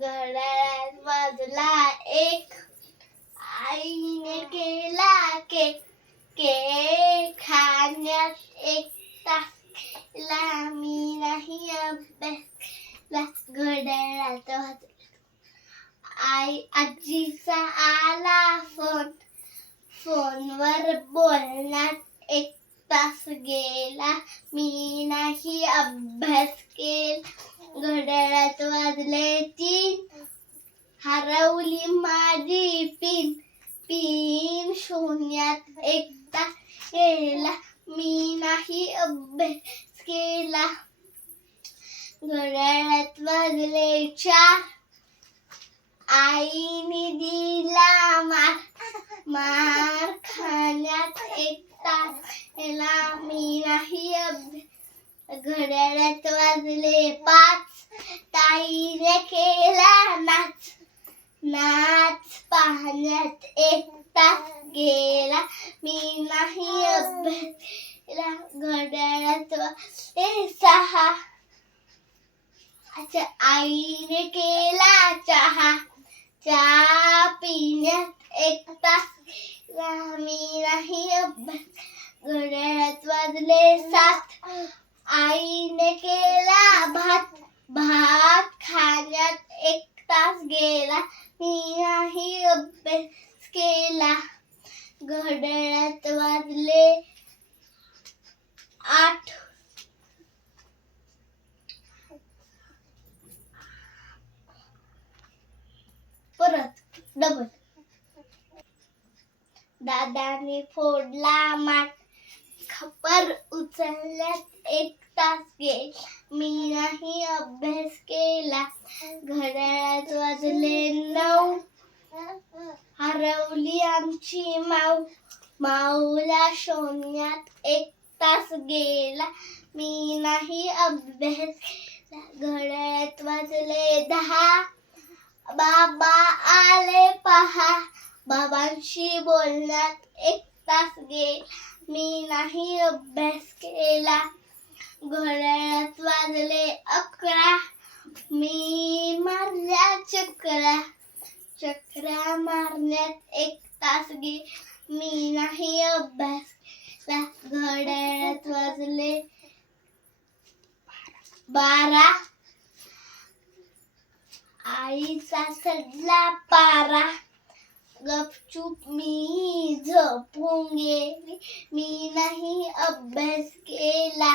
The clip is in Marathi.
घड्याळात वाजला एक, आईने केला केक, केक खाण्यात एक तास गेला, मी नाही अभ्यासला. घड्याळात वाजला आजीचा आला फोन, फोनवर बोलण्यात एक तास गेला, मी नाही अभ्यास केला. घड्याळात वाजले 3, हरवली माझी पिन, पिन शून्यात एक तास गेला, मी नाही अभ्यास केला. घड्याळात वाजले 4, आईने दिला मार, मार खाण्यात एक तास गेला, मी नाही अभ्यास. घड्याळात वाजले 5, ताईने केला नाच, नाच पाहण्यात एक तास गेला, मी नाही अभ्यास केला. घड्याळात वाजले 6, आईने केला चहा, चहा पिण्यात एक तास गेला, मी नाही अभ्यास. घड्याळात वाजले 7, आईने केला भात, भात खाण्यात एक तास गेला, मी नाही अभ्यास केला. घड्याळात वाजले 8, परत डबल. दादाने फोडला माठ, खपर उचलण्यात एक तास गेला, मी नाही अभ्यास केला. घड्याळात वाजले 9, हरवली आमची माऊ, माऊला शोधण्यात एक तास गेला, मी नाही अभ्यास केला. घड्याळात वाजले 10, बाबा आले पहा, बाबांशी बोलण्यात एक तास गेला, मी नाही अभ्यास केला. घड्याळात वाजले 11, मी मारल्या चक्रा, चक्रा मारण्यात एक तास गेला, मी नाही अभ्यास केला. घड्याळात वाजले 12, आईचा सडला पारा, गपचूप मी झोपून गेली, मी नाही अभ्यास केला.